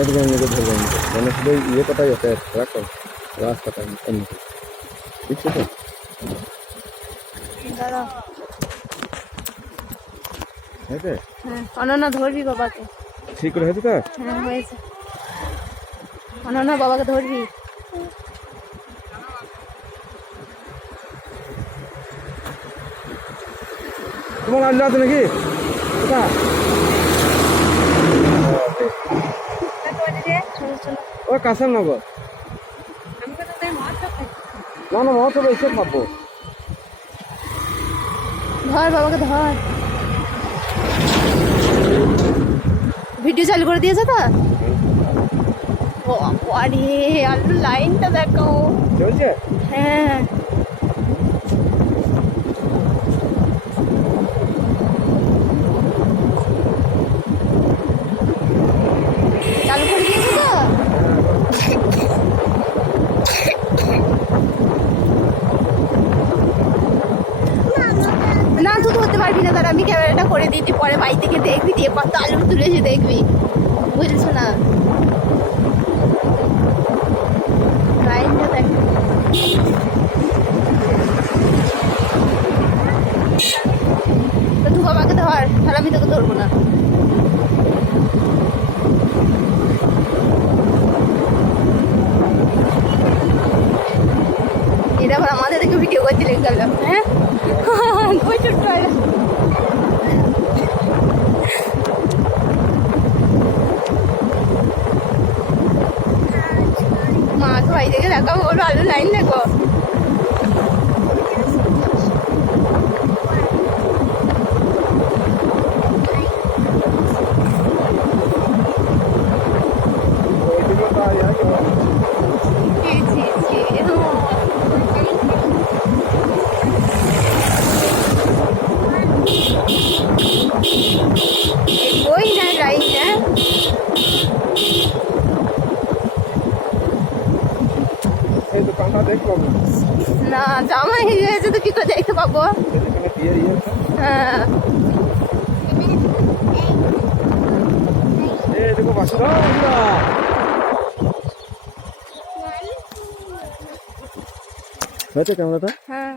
একদম নিজে ধরবে মানে শুধু ইয়ে কথাই আছে রাখো রাস্তাটা এমনি বুঝছো তো দাঁড়াও। হয়েছে হ্যাঁ অনন্যা ধরবি বাবাকে। ঠিক করে হয়েছে তো হ্যাঁ হয়েছে। অনন্যা বাবাকে ধরবি। তোমার আনলে আছে নাকি কোথা ও কাসার নগর না না মহোৎসব এসে পাবো ধর বাবাকে ধর। ভিডিও চালু করে দিয়েছে তো আরে আলু লাইনটা দেখো চলছে হ্যাঁ চালু করে দিয়েছে তো না তুই ধরতে পারবি না দাঁড়া আমি ক্যামেরাটা করে দিচ্ছি পরে বাড়ি থেকে দেখবি দিয়ে কত আলু তুলেছে দেখবি বুঝছো না লাইনটা দেখ তো তুই বাবাকে ধর তাহলে আমি তোকে ধরবো না এটা আবার আমাদের দেখে ভিডিও করতে লেগে গেল হ্যাঁ ওই ছোট্ট মাকে ভাই থেকে দেখাবো ওর আলু লাইন দেখো ওই না লাইনটা এই দোকানটা দেখবো না জামা হয়ে গেছে তো কি করে দেখতে পাবো এখানে দিয়ে ইয়ে আছে হ্যাঁ এই দেখো বাসা হয়েছে ক্যামেরাটা হ্যাঁ